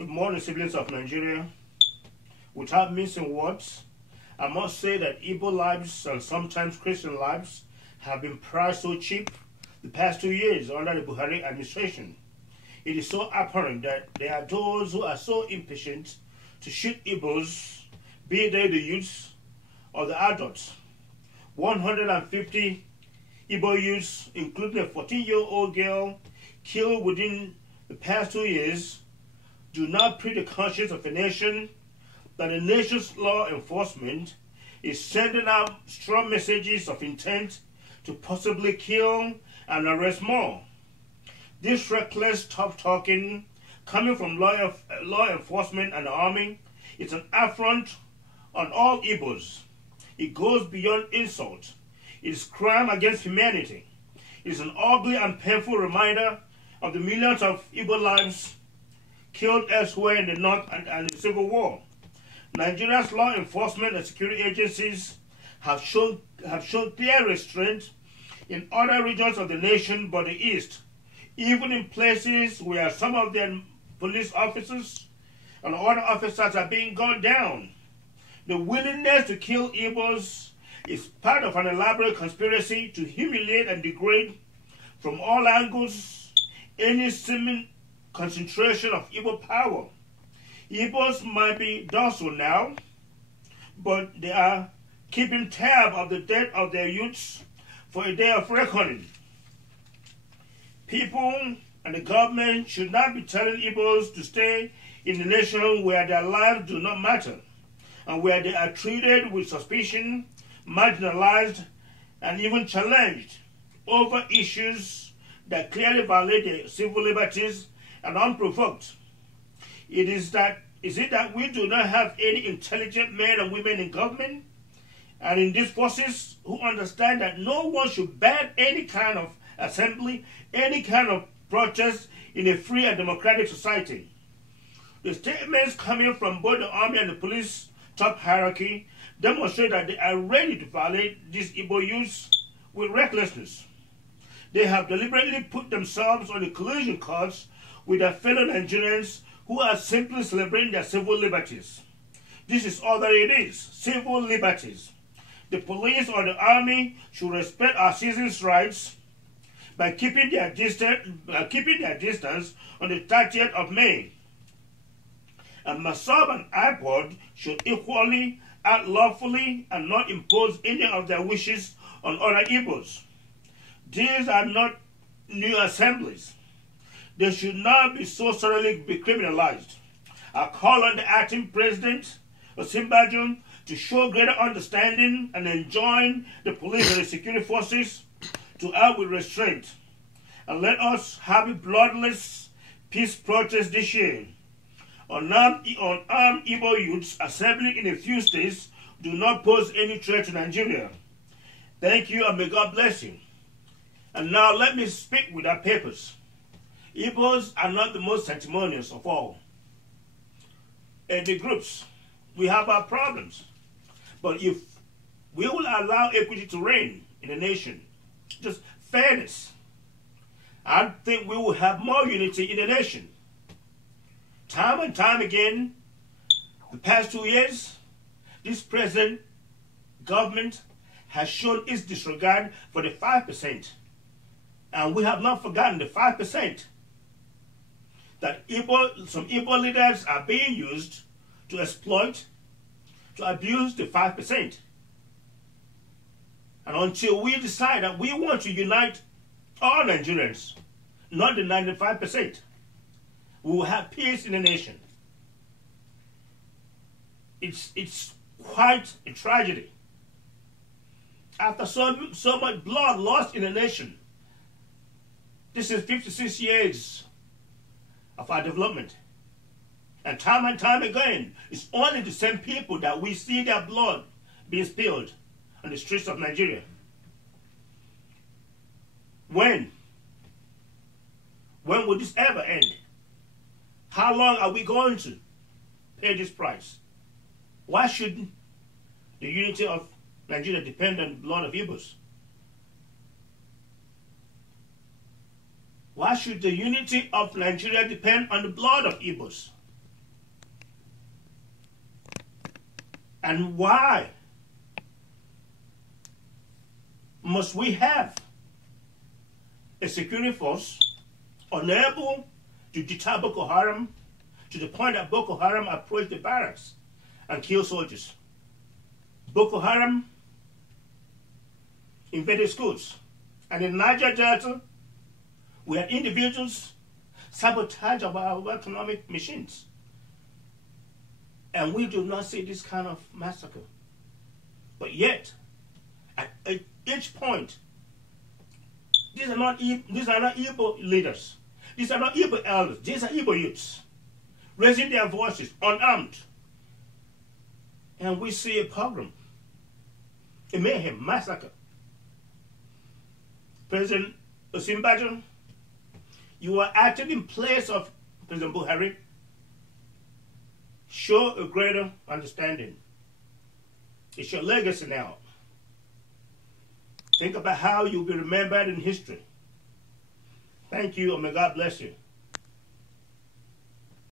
Good morning, siblings of Nigeria. Without missing words, I must say that Igbo lives and sometimes Christian lives have been priced so cheap the past 2 years under the Buhari administration. It is so apparent that there are those who are so impatient to shoot Igbos, be they the youths or the adults. 150 Igbo youths, including a 14-year-old girl, killed within the past 2 years, do not prick the conscience of a nation that the nation's law enforcement is sending out strong messages of intent to possibly kill and arrest more. This reckless, tough-talking coming from law enforcement and the army is an affront on all Igbos. It goes beyond insult. It is crime against humanity. It is an ugly and painful reminder of the millions of Igbo lives killed elsewhere in the North and the Civil War. Nigeria's law enforcement and security agencies have shown clear restraint in other regions of the nation but the East, even in places where some of their police officers and other officers are being gunned down. The willingness to kill Igbos is part of an elaborate conspiracy to humiliate and degrade from all angles any seeming concentration of Igbo power. Igbos might be docile now, but they are keeping tab of the death of their youths for a day of reckoning. People and the government should not be telling Igbos to stay in a nation where their lives do not matter and where they are treated with suspicion, marginalized, and even challenged over issues that clearly violate their civil liberties and unprovoked. Is it that we do not have any intelligent men and women in government and in these forces who understand that no one should ban any kind of assembly, any kind of protest in a free and democratic society? The statements coming from both the army and the police top hierarchy demonstrate that they are ready to violate these Igbo youths with recklessness. They have deliberately put themselves on the collision course with their fellow Nigerians who are simply celebrating their civil liberties. This is all that it is, civil liberties. The police or the army should respect our citizens' rights by keeping their distance on the 30th of May. And Masab and IPOD should equally act lawfully and not impose any of their wishes on other Igbos. These are not new assemblies. They should not be so thoroughly criminalized. I call on the acting president, Osinbajo, to show greater understanding and enjoin the police and the security forces to act with restraint. And let us have a bloodless peace protest this year. Unarmed Igbo youths assembling in a few states do not pose any threat to Nigeria. Thank you and may God bless you. And now let me speak with our papers. Igbos are not the most sanctimonious of all. In the groups, we have our problems. But if we will allow equity to reign in the nation, just fairness, I think we will have more unity in the nation. Time and time again, the past 2 years, this present government has shown its disregard for the 5%. And we have not forgotten the 5% that some Igbo leaders are being used to exploit, to abuse the 5%. And until we decide that we want to unite all Nigerians, not the 95%, we will have peace in the nation. It's quite a tragedy. After so much blood lost in the nation, this is 56 years of our development. And time again, it's only the same people that we see their blood being spilled on the streets of Nigeria. When will this ever end? How long are we going to pay this price? Why should the unity of Nigeria depend on the blood of Igbos? Why should the unity of Nigeria depend on the blood of Igbos? And why must we have a security force unable to deter Boko Haram to the point that Boko Haram approached the barracks and killed soldiers? Boko Haram invaded schools. And in Niger Delta, we had individuals sabotage our economic machines. And we do not see this kind of massacre. But yet, at each point, these are not Igbo leaders. These are not Igbo elders. These are Igbo youths raising their voices, unarmed. And we see a pogrom, a mayhem, massacre. President Osinbajo, you are acting in place of President Buhari. Show a greater understanding. It's your legacy now. Think about how you'll be remembered in history. Thank you, and may God bless you.